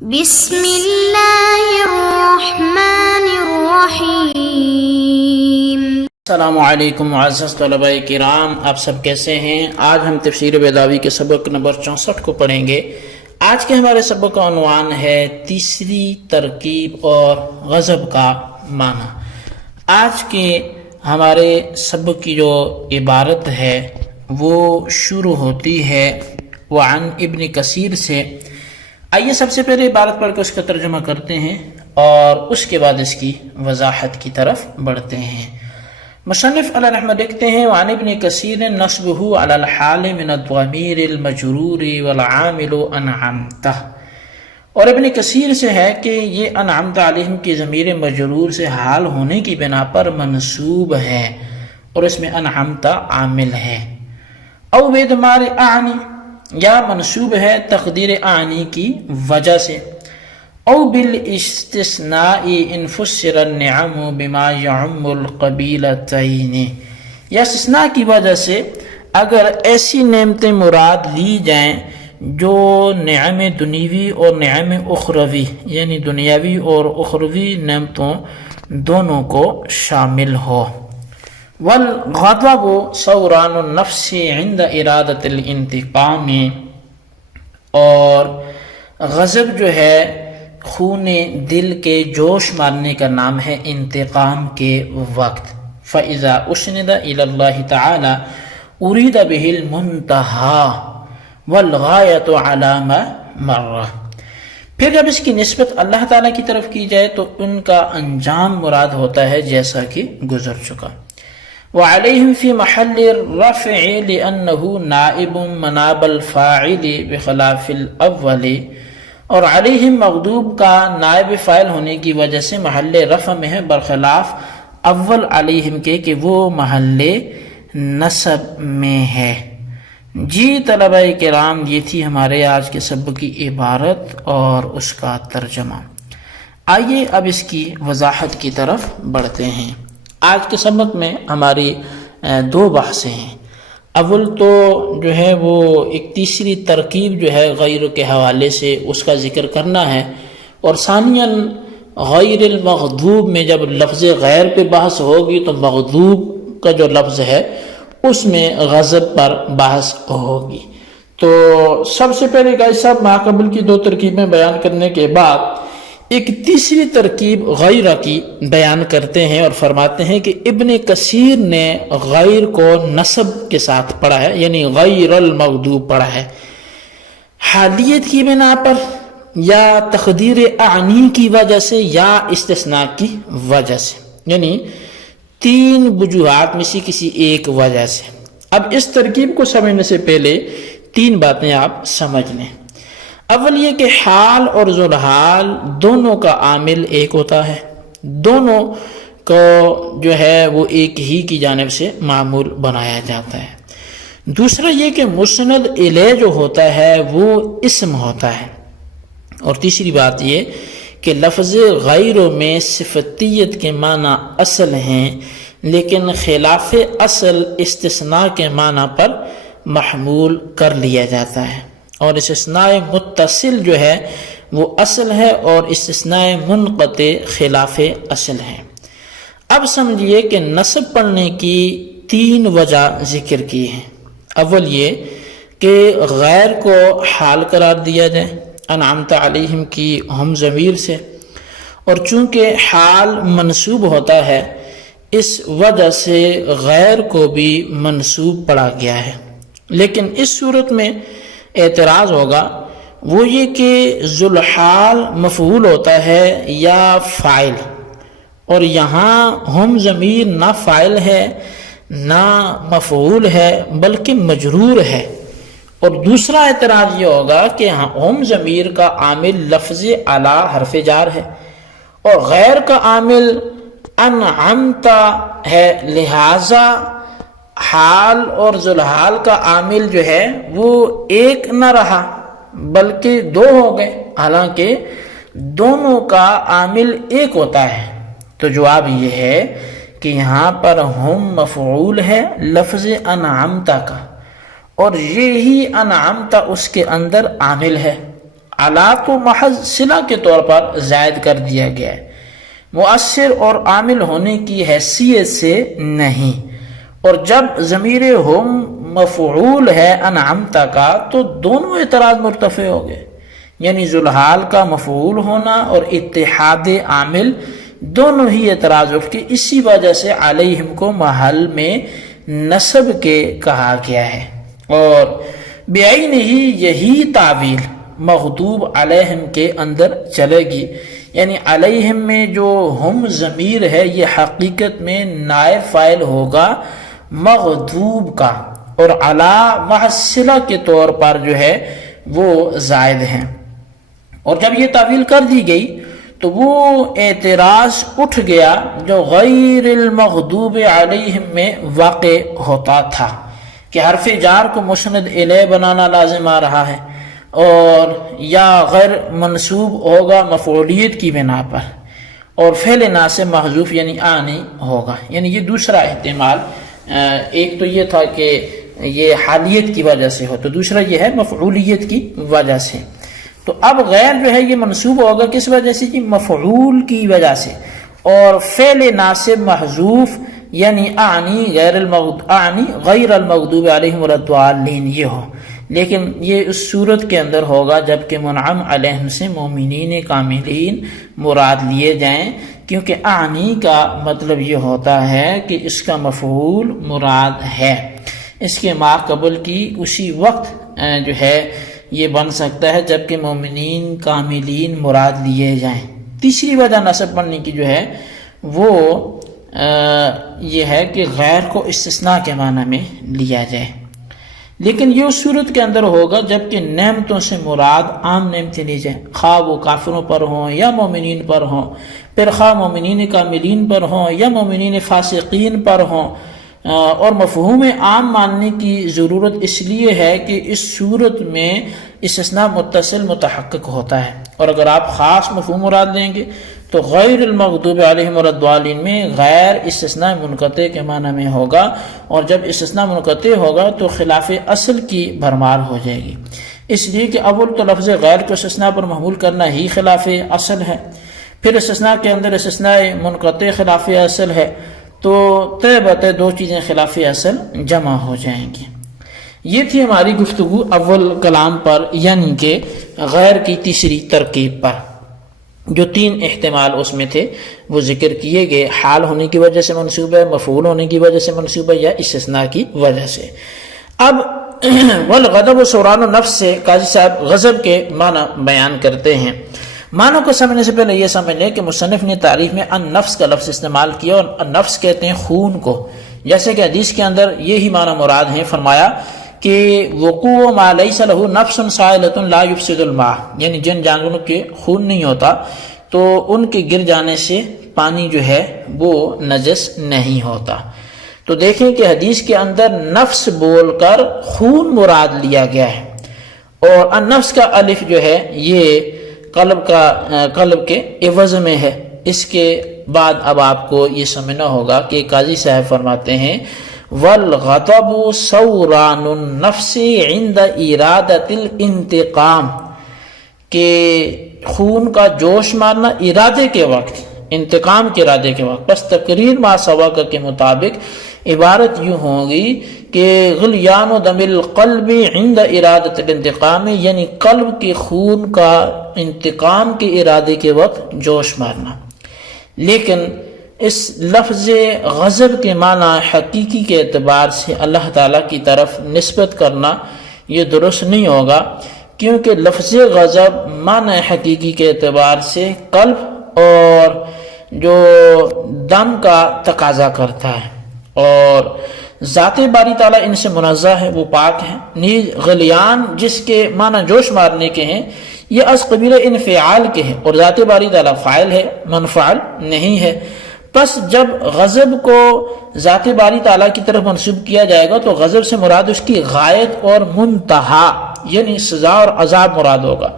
بسم اللہ الرحمن الرحیم۔ السلام علیکم معزز طلباء کرام، آپ سب کیسے ہیں؟ آج ہم تفسیر بیضاوی کے سبق نمبر 64 کو پڑھیں گے۔ آج کے ہمارے سبق کا عنوان ہے تیسری ترکیب اور غضب کا معنی۔ آج کے ہمارے سبق کی جو عبارت ہے وہ شروع ہوتی ہے وعن ابن کثیر سے۔ آئیے سب سے پہلے عبارت پڑھ کے اس کا ترجمہ کرتے ہیں اور اس کے بعد اس کی وضاحت کی طرف بڑھتے ہیں۔ مصنف علیہ رحمہ لکھتے ہیں وعن ابن کثیر نصبہ علی الحال من الضمیر المجرور والعامل انعمتہ، اور ابن کثیر سے ہے کہ یہ انعمت علیہم کی ضمیر مجرور سے حال ہونے کی بنا پر منصوب ہے اور اس میں انعمت عامل ہے، او بدمار اعنی، یا منصوب ہے تقدیر اعنی کی وجہ سے، او بالاستثناء ان فسر النعم بما يعم القبیلتین، یا استثناء کی وجہ سے اگر ایسی نعمتیں مراد لی جائیں جو نعم دنیوی اور نعم اخروی یعنی دنیاوی اور اخروی نعمتوں دونوں کو شامل ہو۔ والغضب ثوران النفس عند ارادت الانتقام، اور غضب جو ہے خون دل کے جوش مارنے کا نام ہے انتقام کے وقت۔ فَإِذَا أُسْنِدَ إِلَى اللَّهِ تَعَالَى أُرِيدَ بِهِ الْمُنْتَهَى وَالْغَایَةُ عَلَى مَا مَرَّ، پھر جب اس کی نسبت اللہ تعالیٰ کی طرف کی جائے تو ان کا انجام مراد ہوتا ہے جیسا کہ گزر چکا۔ وعلیہم فی محل الرفع لأنہ نائب مناب الفاعل بخلاف الاول، اور علیہم مغضوب کا نائب فاعل ہونے کی وجہ سے محل رفع میں ہے برخلاف اول علیہم کے کہ وہ محل نصب میں ہے۔ جی طلباء کرام، یہ تھی ہمارے آج کے سبق کی عبارت اور اس کا ترجمہ۔ آئیے اب اس کی وضاحت کی طرف بڑھتے ہیں۔ آج کے سبق میں ہماری دو بحثیں ہیں۔ اول تو جو ہے وہ ایک تیسری ترکیب جو ہے غیر کے حوالے سے اس کا ذکر کرنا ہے، اور ثانیاً غیر المغضوب میں جب لفظ غیر پہ بحث ہوگی تو مغضوب کا جو لفظ ہے اس میں غضب پر بحث ہوگی۔ تو سب سے پہلے گائز صاحب ماقبل کی دو ترکیبیں بیان کرنے کے بعد ایک تیسری ترکیب غیرہ کی بیان کرتے ہیں اور فرماتے ہیں کہ ابن کثیر نے غیر کو نصب کے ساتھ پڑھا ہے، یعنی غیر المغضوب پڑھا ہے، حالیت کی بنا پر یا تقدیر اعنی کی وجہ سے یا استثناء کی وجہ سے، یعنی تین وجوہات میں سے کسی ایک وجہ سے۔ اب اس ترکیب کو سمجھنے سے پہلے تین باتیں آپ سمجھ لیں۔ اول یہ کہ حال اور ذوالحال دونوں کا عامل ایک ہوتا ہے، دونوں کو جو ہے وہ ایک ہی کی جانب سے معمول بنایا جاتا ہے۔ دوسرا یہ کہ مسند الیہ جو ہوتا ہے وہ اسم ہوتا ہے، اور تیسری بات یہ کہ لفظ غیر میں صفتیت کے معنی اصل ہیں لیکن خلاف اصل استثناء کے معنی پر محمول کر لیا جاتا ہے، اور استثناء متصل جو ہے وہ اصل ہے اور استثناء منقطع خلاف اصل ہے۔ اب سمجھیے کہ نصب پڑھنے کی تین وجہ ذکر کی ہیں۔ اول یہ کہ غیر کو حال قرار دیا جائے انعمت علیہم کی ہم ضمیر سے، اور چونکہ حال منصوب ہوتا ہے اس وجہ سے غیر کو بھی منصوب پڑھا گیا ہے۔ لیکن اس صورت میں اعتراض ہوگا، وہ یہ کہ ذوالحال مفعول ہوتا ہے یا فاعل، اور یہاں ہم ضمیر نہ فاعل ہے نہ مفعول ہے بلکہ مجرور ہے۔ اور دوسرا اعتراض یہ ہوگا کہ ہم ضمیر کا عامل لفظ علی حرف جار ہے اور غیر کا عامل انعمت ہے، لہذا حال اور ذوالحال کا عامل جو ہے وہ ایک نہ رہا بلکہ دو ہو گئے، حالانکہ دونوں کا عامل ایک ہوتا ہے۔ تو جواب یہ ہے کہ یہاں پر ہم مفعول ہے لفظ انعمت کا، اور یہی انعمت اس کے اندر عامل ہے۔ علا کو محض صلہ کے طور پر زائد کر دیا گیا ہے، مؤثر اور عامل ہونے کی حیثیت سے نہیں۔ اور جب ضمیر ہم مفعول ہے انعمت کا تو دونوں اعتراض مرتفع ہو گئے، یعنی ذوالحال کا مفعول ہونا اور اتحاد عامل دونوں ہی اعتراض اٹھ کے اسی وجہ سے علیہم کو محل میں نصب کے کہا گیا ہے۔ اور بعین ہی یہی تعویل مغضوب علیہم کے اندر چلے گی، یعنی علیہم میں جو ہم ضمیر ہے یہ حقیقت میں نائب فاعل ہوگا مغضوب کا، اور علا محض صلہ کے طور پر جو ہے وہ زائد ہیں۔ اور جب یہ تعویل کر دی گئی تو وہ اعتراض اٹھ گیا جو غیر المغضوب علیہم میں واقع ہوتا تھا کہ حرف جار کو مسند الیہ بنانا لازم آ رہا ہے، اور یا غیر منصوب ہوگا مفعولیت کی بنا پر، اور فعل ناصب محذوف یعنی آنی ہوگا۔ یعنی یہ دوسرا احتمال، ایک تو یہ تھا کہ یہ حالیت کی وجہ سے ہو، تو دوسرا یہ ہے مفعولیت کی وجہ سے۔ تو اب غیر جو ہے یہ منصوب ہوگا کس وجہ سے؟ کہ مفعول کی وجہ سے، اور فعل ناصب محذوف یعنی غیر المغضوب علیہم ولا الضالین یہ ہو، لیکن یہ اس صورت کے اندر ہوگا جبکہ منعم علیہم سے مومنین کاملین مراد لیے جائیں، کیونکہ اعنی کا مطلب یہ ہوتا ہے کہ اس کا مفعول مراد ہے، اس کے ما قبل کی اسی وقت جو ہے یہ بن سکتا ہے جبکہ مومنین کاملین مراد لیے جائیں۔ تیسری وجہ نصب بننے کی جو ہے وہ یہ ہے کہ غیر کو استثناء کے معنی میں لیا جائے، لیکن یہ اس صورت کے اندر ہوگا جبکہ نعمتوں سے مراد عام نعمتیں لی جائیں، خواہ وہ کافروں پر ہوں یا مومنین پر ہوں، پھر خواہ مومنین کاملین پر ہوں یا مومنین فاسقین پر ہوں۔ اور مفہوم عام ماننے کی ضرورت اس لیے ہے کہ اس صورت میں استثناء متصل متحقق ہوتا ہے، اور اگر آپ خاص مفہوم مراد لیں گے تو غیر المغضوب علیہم ولا الضالین میں غیر استثناء منقطع کے معنی میں ہوگا، اور جب استثناء منقطع ہوگا تو خلاف اصل کی بھرمار ہو جائے گی، اس لیے کہ اول تو لفظ غیر کو استثناء پر محمول کرنا ہی خلاف اصل ہے، پھر استثناء کے اندر استثناء منقطع خلاف اصل ہے، تو طے بطے دو چیزیں خلاف اصل جمع ہو جائیں گی۔ یہ تھی ہماری گفتگو اول کلام پر، یعنی کہ غیر کی تیسری ترکیب پر۔ جو تین احتمال اس میں تھے وہ ذکر کیے گئے، حال ہونے کی وجہ سے منصوب ہے، مفعول ہونے کی وجہ سے منصوب ہے، یا استثناء کی وجہ سے۔ اب والغضب سوران النفس سے قاضی صاحب غضب کے معنی بیان کرتے ہیں۔ معنی کو سمجھنے سے پہلے یہ سمجھ لیں کہ مصنف نے تعریف میں النفس کا لفظ استعمال کیا، اور النفس کہتے ہیں خون کو، جیسے کہ حدیث کے اندر یہی معنی مراد ہیں۔ فرمایا کہ وقوع ما لیس لہ نفس صائلۃ لا یفسد الماء، یعنی جن جانوروں کے خون نہیں ہوتا تو ان کے گر جانے سے پانی جو ہے وہ نجس نہیں ہوتا۔ تو دیکھیں کہ حدیث کے اندر نفس بول کر خون مراد لیا گیا ہے، اور النفس کا الف جو ہے یہ قلب کے عوض میں ہے۔ اس کے بعد اب آپ کو یہ سمجھنا ہوگا کہ قاضی صاحب فرماتے ہیں والغضب سوران النفس عند ارادت الانتقام، کہ خون کا جوش مارنا ارادے کے وقت، انتقام کے ارادے کے وقت۔ بس تقریر ما سبق کے مطابق عبارت یوں ہوگی کہ غلیان دم القلب عند ارادت الانتقام، یعنی قلب کے خون کا انتقام کے ارادے کے وقت جوش مارنا۔ لیکن اس لفظ غضب کے معنی حقیقی کے اعتبار سے اللہ تعالیٰ کی طرف نسبت کرنا یہ درست نہیں ہوگا، کیونکہ لفظ غضب معنی حقیقی کے اعتبار سے قلب اور جو دم کا تقاضا کرتا ہے، اور ذات باری تعالیٰ ان سے منزہ ہے، وہ پاک ہے۔ نیز غلیان جس کے معنی جوش مارنے کے ہیں یہ از قبیل انفعال کے ہیں، اور ذات باری تعالیٰ فاعل ہے، منفعل نہیں ہے۔ پس جب غضب کو ذات باری تعالیٰ کی طرف منسوب کیا جائے گا تو غضب سے مراد اس کی غایت اور منتہا یعنی سزا اور عذاب مراد ہوگا،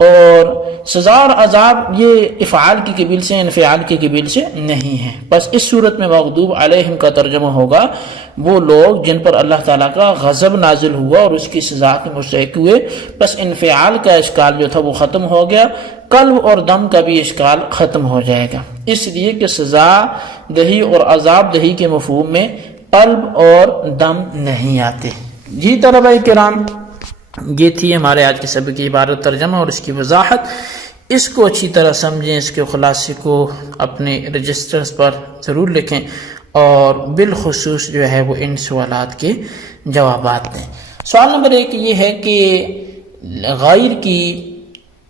اور سزا اور عذاب یہ افعال کی قبیل سے انفعال کی قبیل سے نہیں ہے. بس اس صورت میں مغضوب علیہم کا ترجمہ ہوگا وہ لوگ جن پر اللہ تعالیٰ کا غضب نازل ہوا اور اس کی سزا کے مستحق ہوئے. بس انفعال کا اشکال جو تھا وہ ختم ہو گیا، قلب اور دم کا بھی اشکال ختم ہو جائے گا، اس لیے کہ سزا دہی اور عذاب دہی کے مفہوم میں قلب اور دم نہیں آتے. جی طلبہ کرام، یہ تھی ہمارے آج کے سبق کی عبارت ترجمہ اور اس کی وضاحت. اس کو اچھی طرح سمجھیں، اس کے خلاصے کو اپنے رجسٹرز پر ضرور لکھیں اور بالخصوص جو ہے وہ ان سوالات کے جوابات دیں. سوال نمبر 1 یہ ہے کہ غیر کی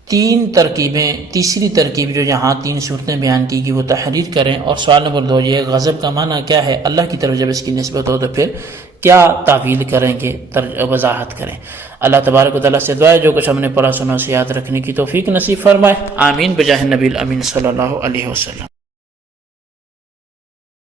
3 ترکیبیں، تیسری ترکیب جو یہاں 3 صورتیں بیان کی گئی وہ تحریر کریں. اور سوال نمبر 2 یہ غضب کا معنی کیا ہے، اللہ کی طرف جب اس کی نسبت ہو تو پھر کیا تعویل کریں گے، وضاحت کریں. اللہ تبارک و تعالیٰ سے دعا ہے جو کچھ ہم نے پڑھا سنا اسے یاد رکھنے کی توفیق نصیب فرمائے. آمین بجاہ النبی الامین صلی اللہ علیہ وسلم.